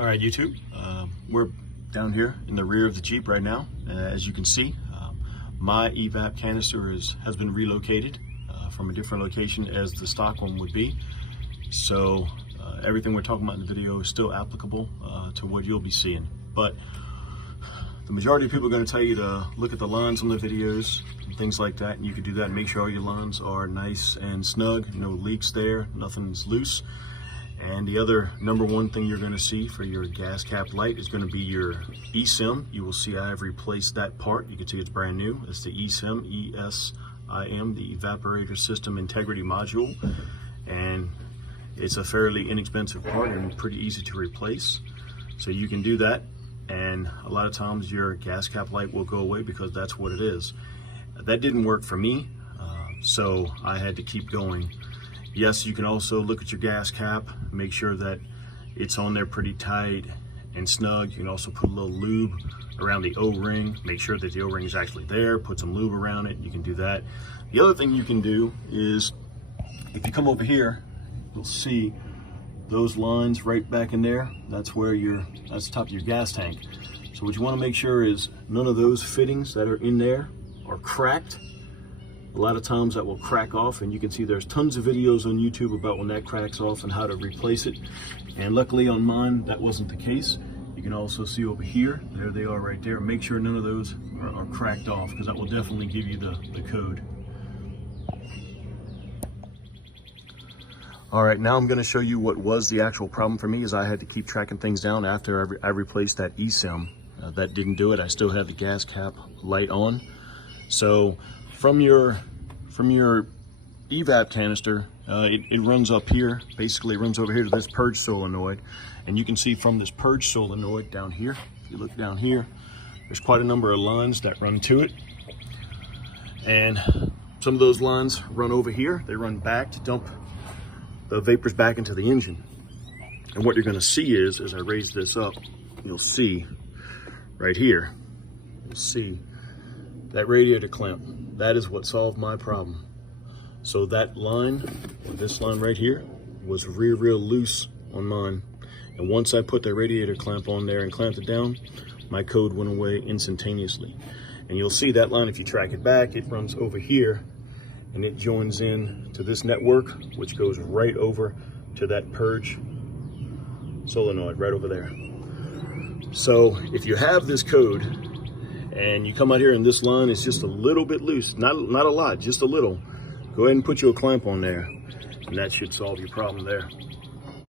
All right, YouTube, we're down here in the rear of the Jeep right now. As you can see, my Evap canister has been relocated from a different location as the stock one would be. So everything we're talking about in the video is still applicable to what you'll be seeing. But the majority of people are going to tell you to look at the lines on the videos and things like that, and you can do that and make sure all your lines are nice and snug, no leaks there, nothing's loose. And the other number one thing you're going to see for your gas cap light is going to be your eSIM. You will see I have replaced that part. You can see it's brand new. It's the eSIM, E-S-I-M, the Evaporator System Integrity Module. And it's a fairly inexpensive part and pretty easy to replace. So you can do that, and a lot of times your gas cap light will go away because that's what it is. That didn't work for me, so I had to keep going. Yes, you can also look at your gas cap, make sure that it's on there pretty tight and snug. You can also put a little lube around the O-ring, make sure that the O-ring is actually there, put some lube around it, you can do that. The other thing you can do is, if you come over here, you'll see those lines right back in there. That's the top of your gas tank. So what you want to make sure is none of those fittings that are in there are cracked. A lot of times that will crack off, and you can see there's tons of videos on YouTube about when that cracks off and how to replace it. And luckily on mine, that wasn't the case. You can also see over here, there they are right there. Make sure none of those are cracked off, because that will definitely give you the code. All right, now I'm going to show you what was the actual problem for me, is I had to keep tracking things down after I replaced that eSIM. That didn't do it. I still have the gas cap light on. So from your Evap canister, it runs up here. Basically, it runs over here to this purge solenoid, and you can see from this purge solenoid down here, if you look down here, there's quite a number of lines that run to it, and some of those lines run over here. They run back to dump the vapors back into the engine. And what you're going to see is, as I raise this up, you'll see right here, you'll see that radiator clamp. That is what solved my problem. So that line, this line right here, was real loose on mine. And once I put the radiator clamp on there and clamped it down, my code went away instantaneously. And you'll see that line, if you track it back, it runs over here and it joins in to this network, which goes right over to that purge solenoid right over there. So if you have this code and you come out here and this line is just a little bit loose, not a lot, just a little, go ahead and put you a clamp on there, and that should solve your problem there.